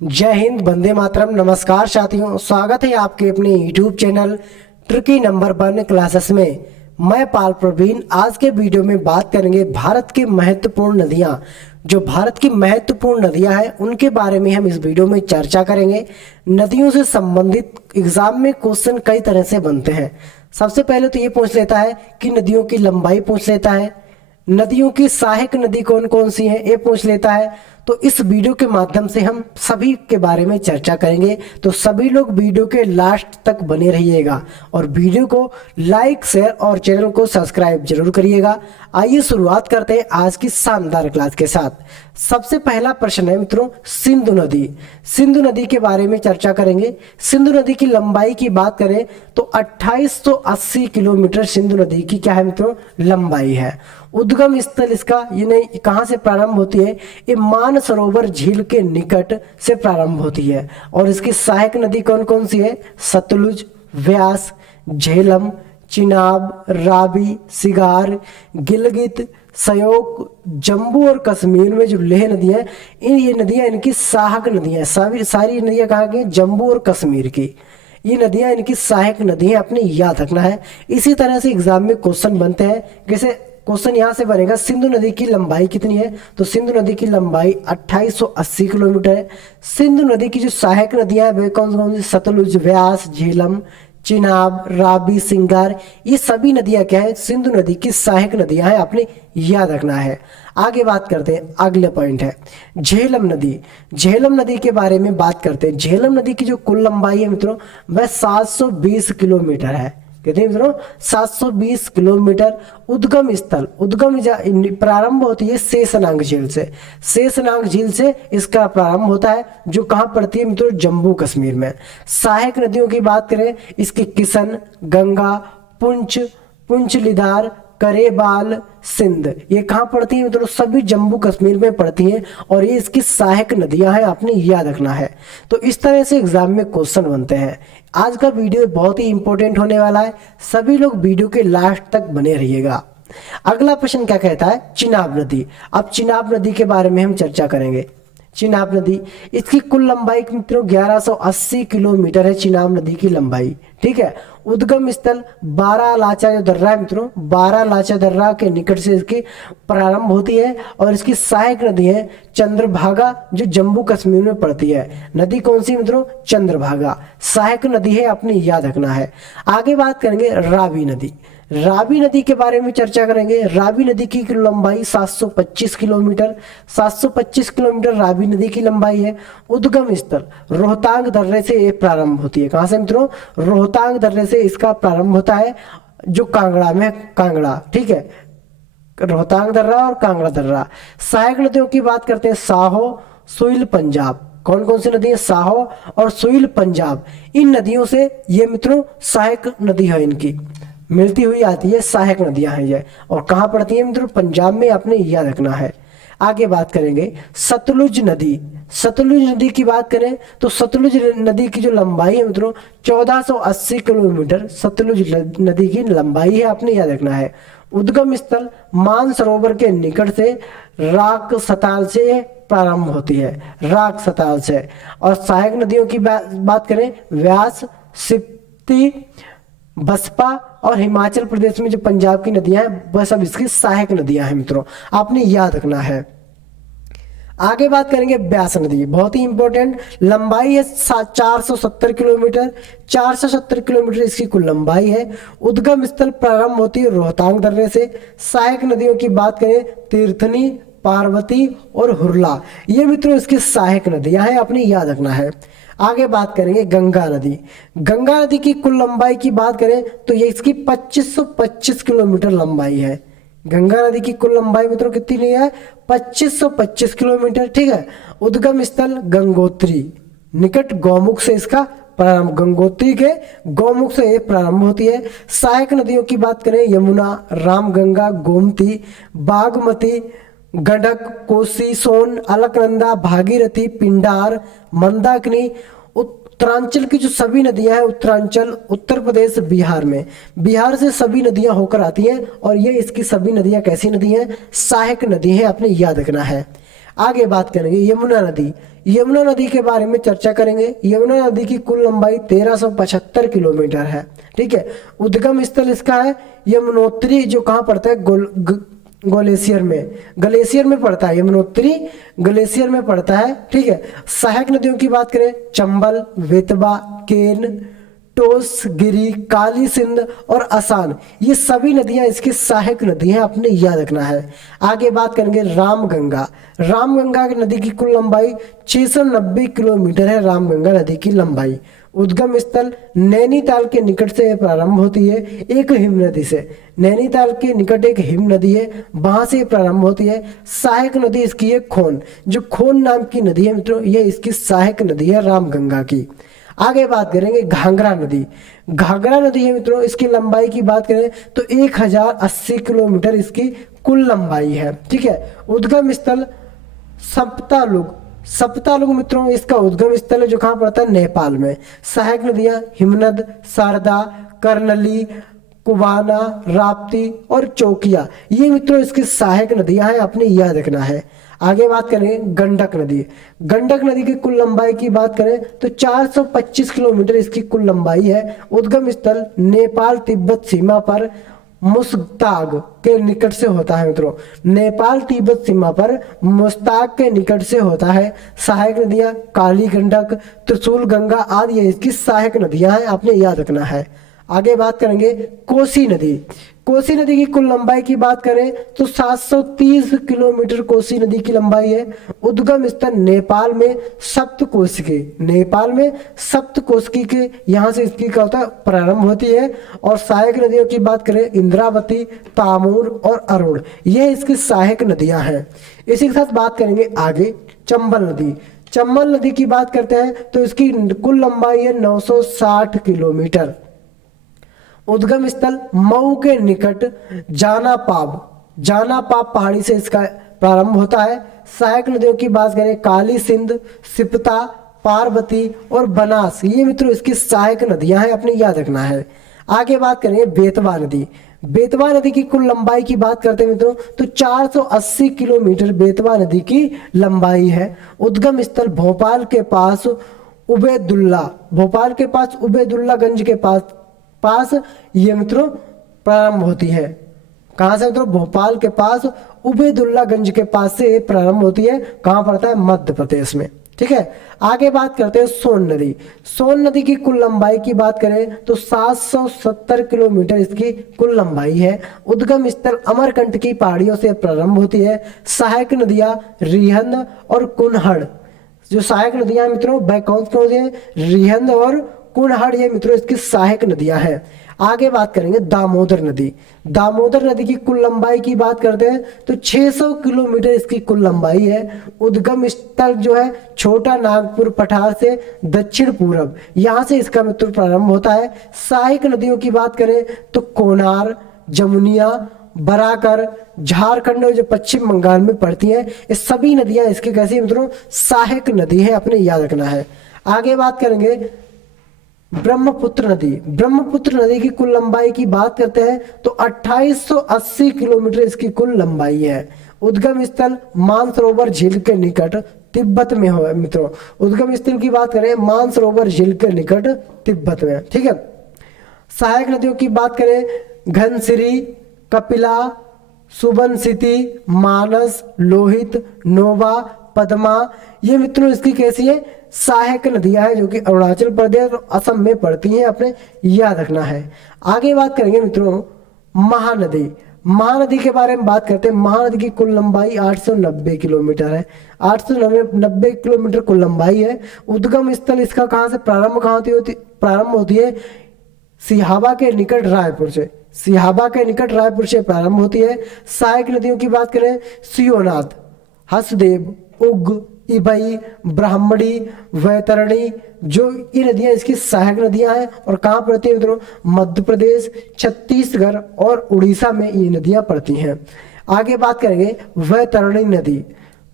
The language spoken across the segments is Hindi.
जय हिंद, वंदे मातरम। नमस्कार साथियों, स्वागत है आपके अपने YouTube channel tricky number 1 classes में। मैं पाल प्रवीण। आज के वीडियो में बात करेंगे भारत की महत्वपूर्ण नदियां। जो भारत की महत्वपूर्ण नदियां हैं उनके बारे में हम इस वीडियो में चर्चा करेंगे। नदियों से संबंधित एग्जाम में क्वेश्चन कई तरह से बनते हैं। सबसे पहले तो ये पूछ लेता है कि नदियों की लंबाई पूछ लेता है, नदियों की सहायक नदी कौन कौन सी है ये पूछ लेता है। तो इस वीडियो के माध्यम से हम सभी के बारे में चर्चा करेंगे, तो सभी लोग वीडियो के लास्ट तक बने रहिएगा और वीडियो को लाइक, शेयर और चैनल को सब्सक्राइब जरूर करिएगा। आइए शुरुआत करते हैं आज की शानदार क्लास के साथ। सबसे पहला प्रश्न है मित्रों, सिंधु नदी। सिंधु नदी के बारे में चर्चा करेंगे। सिंधु नदी की लंबाई की बात करें तो 2880 किलोमीटर सिंधु नदी की क्या है मित्रों, लंबाई है। उद्गम स्थल इसका ये नहीं कहाँ से प्रारंभ होती है, ये मानसरोवर झील के निकट से प्रारंभ होती है। और इसकी सहायक नदी कौन कौन सी है, सतलुज, व्यास, झेलम, चिनाब, रावी, सिगार, गिलगित, सयोक, जम्मू और कश्मीर में जो लेह नदी है, ये नदियां इनकी सहायक नदियां, सारी नदियां कहाँ की, जम्मू और कश्मीर की। ये नदियां इनकी सहायक नदी है, अपने याद रखना है। इसी तरह से एग्जाम में क्वेश्चन बनते हैं। जैसे क्वेश्चन यहाँ से बनेगा, सिंधु नदी की लंबाई कितनी है, तो सिंधु नदी की लंबाई 2880 किलोमीटर है। सिंधु नदी की जो सहायक नदियां हैं वे कौन कौन सी, सतलुज, व्यास, झेलम, चिनाब, रावी, सिंगार, ये सभी नदियां क्या है, सिंधु नदी की सहायक नदियां हैं, आपने याद रखना है। आगे बात करते हैं, अगले पॉइंट है झेलम नदी। झेलम नदी के बारे में बात करते हैं। झेलम नदी की जो कुल लंबाई है मित्रों वह 720 किलोमीटर है। कितनी मित्रों, 720 किलोमीटर। उद्गम स्थल, प्रारंभ होती है शेषनाग झील से। शेषनाग झील से इसका प्रारंभ होता है, जो कहाँ पड़ती है मित्रों, जम्मू कश्मीर में। सहायक नदियों की बात करें, इसकी किशन, गंगा, पुंछ, पुंछलिधार, करेबाल, सिंध, ये कहाँ पड़ती है मित्रों, सभी जम्मू कश्मीर में पड़ती हैं और ये इसकी सहायक नदियां हैं, आपने याद रखना है। तो इस तरह से एग्जाम में क्वेश्चन बनते हैं। आज का वीडियो बहुत ही इंपॉर्टेंट होने वाला है, सभी लोग वीडियो के लास्ट तक बने रहिएगा। अगला प्रश्न क्या कहता है, चिनाब नदी। अब चिनाब नदी के बारे में हम चर्चा करेंगे। चिनाब नदी, इसकी कुल लंबाई मित्रों 1180 किलोमीटर है चिनाब नदी की लंबाई। ठीक है। उद्गम स्थल बारह लाचा जो दर्रा है मित्रों, बारह लाचा दर्रा के निकट से इसकी प्रारंभ होती है और इसकी सहायक नदी है चंद्रभागा, जो जम्मू कश्मीर में पड़ती है। नदी कौन सी मित्रों, चंद्रभागा, सहायक नदी है, आपने याद रखना है। आगे बात करेंगे रावी नदी। रावी नदी के बारे में चर्चा करेंगे। रावी नदी की लंबाई 725 किलोमीटर, 725 किलोमीटर रावी नदी की लंबाई है। उद्गम स्थल रोहतांग दर्रे से ये प्रारंभ होती है। कहाँ से मित्रों, रोहतांग दर्रे से इसका प्रारंभ होता है, जो कांगड़ा में, कांगड़ा, ठीक है, रोहतांग दर्रा और कांगड़ा दर्रा। सहायक नदियों की बात करते हैं, साहो, सुइल, पंजाब। कौन कौन सी नदी है, साहो और सुइल, पंजाब। इन नदियों से ये मित्रों सहायक नदी है, इनकी मिलती हुई आती है, सहायक नदियां हैं ये, और कहाँ पड़ती है मित्रों, पंजाब में, आपने याद रखना है। आगे बात करेंगे सतलुज नदी। सतलुज नदी की बात करें तो सतलुज नदी की जो लंबाई है मित्रों 1480 किलोमीटर सतलुज नदी की लंबाई है, आपने याद रखना है। उद्गम स्थल मानसरोवर के निकट से राक सताल से प्रारंभ होती है, राक सताल से। और सहायक नदियों की बात करें, व्यास, सिप्ती, बसपा और हिमाचल प्रदेश में जो पंजाब की नदियां हैं वह सब इसकी सहायक नदियां हैं मित्रों, आपने याद रखना है। आगे बात करेंगे व्यास नदी, बहुत ही इंपॉर्टेंट। लंबाई है 470 किलोमीटर, 470 किलोमीटर इसकी कुल लंबाई है। उद्गम स्थल प्रारंभ होती है रोहतांग दर्रे से। सहायक नदियों की बात करें, तीर्थनी, पार्वती और हुरला, ये मित्रों इसकी सहायक नदियां हैं, आपने याद रखना है। आगे बात करेंगे गंगा नदी। गंगा नदी की कुल लंबाई की बात करें तो ये इसकी 2525 किलोमीटर लंबाई है। गंगा नदी की कुल लंबाई मित्रों कितनी है, 2525 किलोमीटर। ठीक है। उद्गम स्थल गंगोत्री, निकट गौमुख से इसका प्रारंभ, गंगोत्री के गौमुख से ये प्रारंभ होती है। सहायक नदियों की बात करें, यमुना, रामगंगा, गोमती, बागमती, गंडक, कोसी, सोन, अलकनंदा, भागीरथी, पिंडार, मंदाकिनी। उत्तरांचल की जो सभी नदियां हैं, उत्तरांचल, उत्तर प्रदेश, बिहार में, बिहार से सभी नदियां होकर आती हैं और ये इसकी सभी नदियां कैसी नदी हैं, सहायक नदी है, आपने याद रखना है। आगे बात करेंगे यमुना नदी। यमुना नदी के बारे में चर्चा करेंगे। यमुना नदी की कुल लंबाई 1375 किलोमीटर है। ठीक है, उद्गम स्थल इसका है यमुनोत्री, जो कहाँ पड़ता है, ग्लेशियर में पड़ता है, यमुनोत्री ग्लेशियर में पड़ता है। ठीक है, सहायक नदियों की बात करें, चंबल, बेतवा, केन, टोस, गिरी, काली सिंध और असान, ये सभी नदियां इसकी सहायक नदी हैं, आपने याद रखना है। आगे बात करेंगे रामगंगा। रामगंगा नदी की कुल लंबाई 690 किलोमीटर है। रामगंगा नदी की लंबाई, उद्गम स्थल नैनीताल के निकट से प्रारंभ होती है, एक हिम नदी से। नैनीताल के निकट एक हिम नदी है, वहां से प्रारंभ होती है। सहायक नदी इसकी है खोन, जो खोन नाम की नदी है मित्रों, ये इसकी सहायक नदी है रामगंगा की। आगे बात करेंगे घाघरा नदी। घाघरा नदी है मित्रों, इसकी लंबाई की बात करें तो 1080 किलोमीटर इसकी कुल लंबाई है। ठीक है, उद्गम स्थल सप्तालुग। सप्तालुग मित्रों इसका उद्गम स्थल है, जो कहाँ पड़ता है, नेपाल में। सहायक नदियां हिमनद, शारदा, कर्नली, कुबाना, राप्ती और चौकिया, ये मित्रों इसकी सहायक नदियां हैं, आपने याद रखना है। आगे बात करें गंडक नदी। गंडक नदी की कुल लंबाई की बात करें तो 425 किलोमीटर इसकी कुल लंबाई है। उद्गम स्थल नेपाल तिब्बत सीमा पर मुस्ताग के निकट से होता है मित्रों। नेपाल तिब्बत सीमा पर मुस्ताग के निकट से होता है। सहायक नदियां काली गंडक, त्रिशूल गंगा आदि इसकी सहायक नदियां हैं, आपने याद रखना है। आगे बात करेंगे कोसी नदी। कोसी नदी की कुल लंबाई की बात करें तो 730 किलोमीटर कोसी नदी की लंबाई है। उद्गम स्थल नेपाल में सप्तकोशिकी, नेपाल में सप्तकोशिकी के यहाँ से इसकी क्या होता है, प्रारंभ होती है। और सहायक नदियों की बात करें इंद्रावती, तामूर और अरुण, ये इसकी सहायक नदियां हैं। इसी के साथ बात करेंगे आगे चंबल नदी। चंबल नदी की बात करते हैं तो इसकी कुल लंबाई है 960 किलोमीटर। उद्गम स्थल मऊ के निकट जानापाब पहाड़ी से इसका प्रारंभ होता है। सहायक नदियों की बात करें काली सिंध, सिपता, पार्वती और बनास, ये मित्रों इसकी सहायक नदियां हैं, अपने याद रखना है। आगे बात करेंगे बेतवा नदी। बेतवा नदी की कुल लंबाई की बात करते हैं मित्रों तो 480 किलोमीटर बेतवा नदी की लंबाई है। उद्गम स्थल भोपाल के पास उबैदुल्लागंज के पास ये मित्रों प्रारंभ होती है। कहां से मित्रों, भोपाल के पास उबैदुल्लागंज के पास से प्रारंभ होती है। कहां पड़ता है, मध्य प्रदेश में। ठीक है, आगे बात करते हैं सोन नदी। सोन नदी की कुल लंबाई की बात करें तो 770 किलोमीटर इसकी कुल लंबाई है। उद्गम स्थल अमरकंटक की पहाड़ियों से प्रारंभ होती है। सहायक नदियां रिहंद और कुनहड़, जो सहायक नदियां मित्रों वह कौन कौन से, रिहंद और कुनहड़, ये मित्रों इसकी सहायक नदियां हैं। आगे बात करेंगे दामोदर नदी। दामोदर नदी की कुल लंबाई की बात करते हैं तो 600 किलोमीटर इसकी कुल लंबाई है। उद्गम स्थल जो है छोटा नागपुर पठार से दक्षिण पूर्व, यहां से इसका मित्र प्रारंभ होता है। सहायक नदियों की बात करें तो कोनार, जमुनिया, बराकर, झारखंड और जो पश्चिम बंगाल में पड़ती हैं, ये सभी नदियां इसके कैसी मित्रों, सहायक नदी है, अपने याद रखना है। आगे बात करेंगे ब्रह्मपुत्र नदी। ब्रह्मपुत्र नदी की कुल लंबाई की बात करते हैं तो 2880 किलोमीटर इसकी कुल लंबाई है। उद्गम स्थल मानसरोवर झील के निकट तिब्बत में हो मित्रों। उद्गम स्थल की बात करें मानसरोवर झील के निकट तिब्बत में। ठीक है, सहायक नदियों की बात करें घनसिरी, कपिला, सुबनसिटी, मानस, लोहित, नोवा, पद्मा, ये मित्रों इसकी कैसी है, सहायक नदियां हैं, जो कि अरुणाचल प्रदेश और असम में पड़ती हैं, अपने याद रखना है। आगे बात करेंगे मित्रों महानदी। महानदी के बारे में बात करते हैं। महानदी की कुल लंबाई 890 किलोमीटर है। 890 किलोमीटर कुल लंबाई है। उद्गम स्थल इसका कहां से प्रारंभ होती है, सिहावा के निकट रायपुर से। सिहावा के निकट रायपुर से प्रारंभ होती है। सहायक नदियों की बात करें सियोनाथ, हसदेव, उग, इबई, ब्राह्मणी, वैतरणी, जो ये नदियां इसकी सहायक नदियां हैं। और कहाँ पड़ती है मित्रों, मध्य प्रदेश, छत्तीसगढ़ और उड़ीसा में ये नदियां पड़ती हैं। आगे बात करेंगे वैतरणी नदी।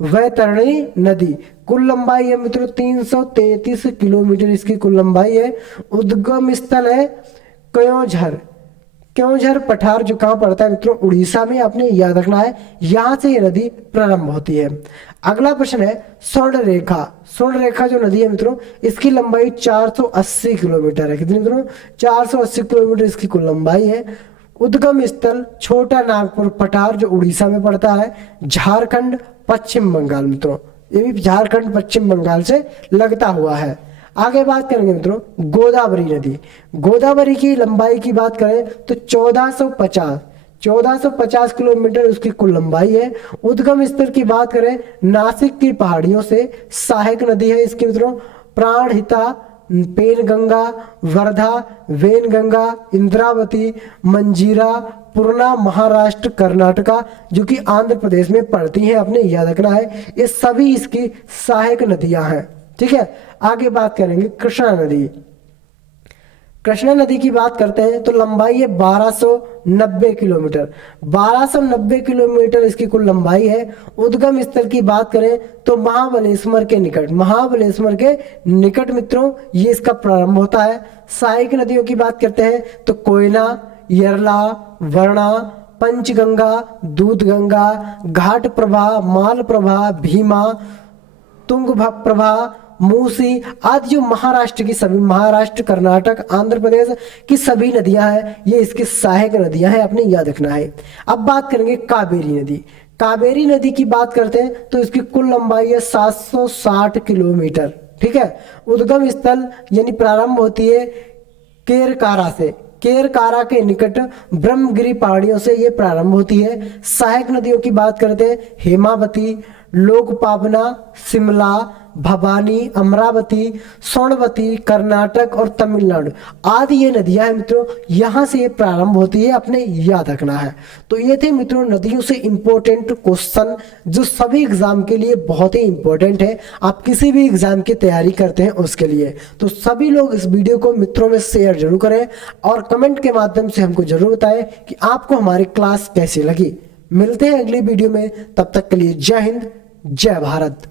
वैतरणी नदी कुल लंबाई है मित्रों 333 किलोमीटर इसकी कुल लंबाई है। उद्गम स्थल है क्योंझर पठार, जो कहाँ पड़ता है मित्रों, उड़ीसा में, आपने याद रखना है, यहाँ से ये नदी प्रारंभ होती है। अगला प्रश्न है स्वर्ण रेखा। स्वर्ण रेखा जो नदी है मित्रों, इसकी लंबाई 480 किलोमीटर है। कितनी मित्रों? 480 किलोमीटर इसकी कुल लंबाई है। उद्गम स्थल छोटा नागपुर पठार जो उड़ीसा में पड़ता है, झारखंड पश्चिम बंगाल मित्रों, ये भी झारखंड पश्चिम बंगाल से लगता हुआ है। आगे बात करेंगे मित्रों गोदावरी नदी। गोदावरी की लंबाई की बात करें तो 1450 किलोमीटर उसकी कुल लंबाई है। उद्गम स्थल की बात करें नासिक की पहाड़ियों से, सहायक नदी है इसकी मित्रों प्राणहिता, पेनगंगा, वर्धा, वेनगंगा, इंद्रावती, मंजीरा, पूर्णा महाराष्ट्र, कर्नाटका जो कि आंध्र प्रदेश में पड़ती हैं, अपने याद रखना है। ये सभी इसकी सहायक नदियां हैं। ठीक है, आगे बात करेंगे कृष्णा नदी। कृष्णा नदी की बात करते हैं तो लंबाई है 1290 किलोमीटर। 1290 किलोमीटर इसकी कुल लंबाई है। उद्गम स्थल की बात करें तो महाबलेश्वर के निकट, महाबलेश्वर के निकट मित्रों ये इसका प्रारंभ होता है। सहायक नदियों की बात करते हैं तो कोयना, यरला, वर्णा, पंचगंगा, दूधगंगा, घाट प्रभा, माल प्रभा, भीमा, तुंग प्रभा, मूसी आदि जो महाराष्ट्र की सभी, महाराष्ट्र, कर्नाटक, आंध्र प्रदेश की सभी नदियां हैं, ये इसकी सहायक नदियां हैं, अपने याद रखना है। अब बात करेंगे कावेरी नदी। कावेरी नदी की बात करते हैं तो इसकी कुल लंबाई है 760 किलोमीटर। ठीक है, उद्गम स्थल यानी प्रारंभ होती है केरकारा से, केरकारा के निकट ब्रह्मगिरी पहाड़ियों से ये प्रारंभ होती है। सहायक नदियों की बात करते हैं हेमावती, लोकपावना, शिमला, भवानी, अमरावती, सोनवती, कर्नाटक और तमिलनाडु आदि ये नदियां हैं मित्रों, यहां से ये प्रारंभ होती है, अपने याद रखना है। तो ये थे मित्रों नदियों से इंपॉर्टेंट क्वेश्चन जो सभी एग्जाम के लिए बहुत ही इंपॉर्टेंट है। आप किसी भी एग्जाम की तैयारी करते हैं उसके लिए, तो सभी लोग इस वीडियो को मित्रों में शेयर जरूर करें और कमेंट के माध्यम से हमको जरूर बताएं कि आपको हमारी क्लास कैसी लगी। मिलते हैं अगली वीडियो में, तब तक के लिए जय हिंद, जय भारत।